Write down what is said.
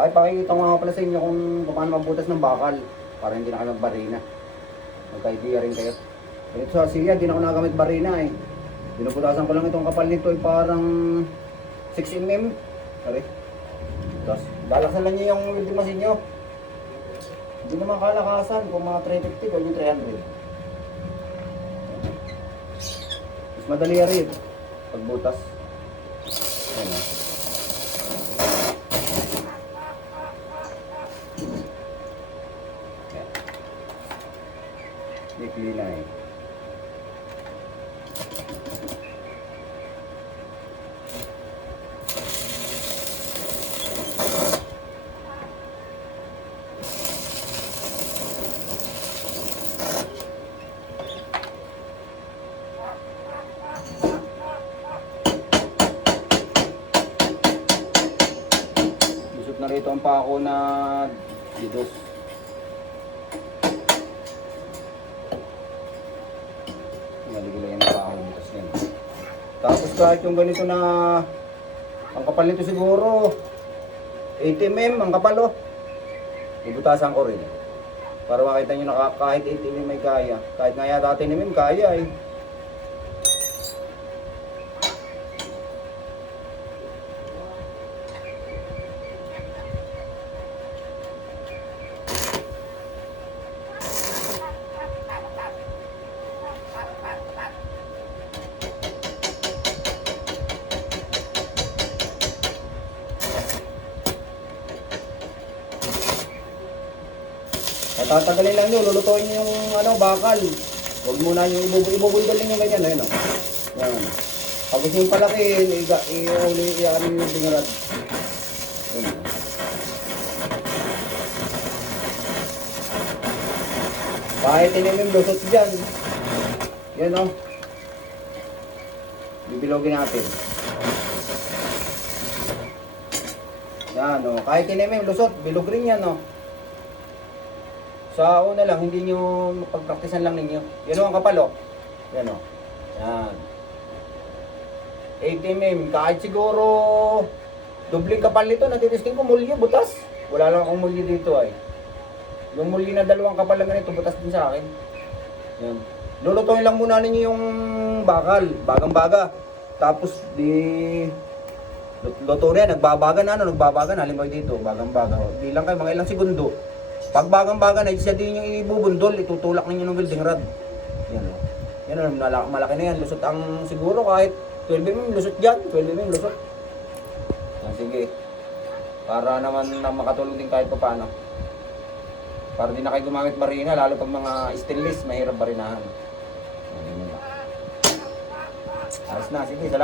Ay, pakikita ko nga pala sa inyo kung paano magbutas ng bakal para hindi na kayo magbarina. Magka-idea rin kayo. Ito sa Asia, di na ako nagamit barina eh. Binubutasan ko lang itong kapal nito ay parang 6 mm. Sorry. Tapos, lalaksan lang niyo yung welding machine nyo. Hindi naman kalakasan kung mga 350 o yung 300. Mas madali rin pagbutas. Ayan o. Ikli na eh. Lusot na rito ang pako na didos. Naligilay yung pako ng butas yan. Tapos kahit yung ganito na ang kapal nito siguro 80 mm ang kapal oh. Ibutasan ko rin. Para makita nyo na kahit 80 mm may kaya. Kahit nga yata 10 mm kaya eh. Tatagalin lang nyo, lulutuin nyo yung bakal. Huwag muna yung ibubundol nyo ganyan. Ayun, oh. Yan. Pag gusto yung palakihin, i-uli yung dingarad. Ayun. Kahit inimim lusot dyan. Yan o. Bibilogin natin. Yan o. Kahit inimim lusot, bilog rin yan o. Sa una lang, hindi nyo pagpraktisan lang ninyo. Yan o ang kapal o. Yan o. Yan. 80 mm. Kahit siguro dobling kapal nito, natitesting ko mulyo, butas. Wala lang akong mulyo dito ay. Yung mulyo na dalawang kapal lang ganito, butas din sa akin. Yan. Lulutuin lang muna ninyo yung bakal. Bagang-baga. Tapos di luto na yan. Nagbabaga na nagbabaga na. Halimbawa dito, bagang-baga. Di lang kayo, mga ilang segundo. Pag bagang-baga na, isa din yung ibubundol, itutulak ninyo ng welding rod. Yan o. Yan o, malaki na yan. Lusot ang siguro kahit 12 mm, lusot dyan. 12 mm, lusot. Yan, sige. Para naman na makatulong din kahit pa paano. Para di na kayo gumamit barina, lalo pag mga stainless, mahirap barinahan. Ayos na, sige, salamat.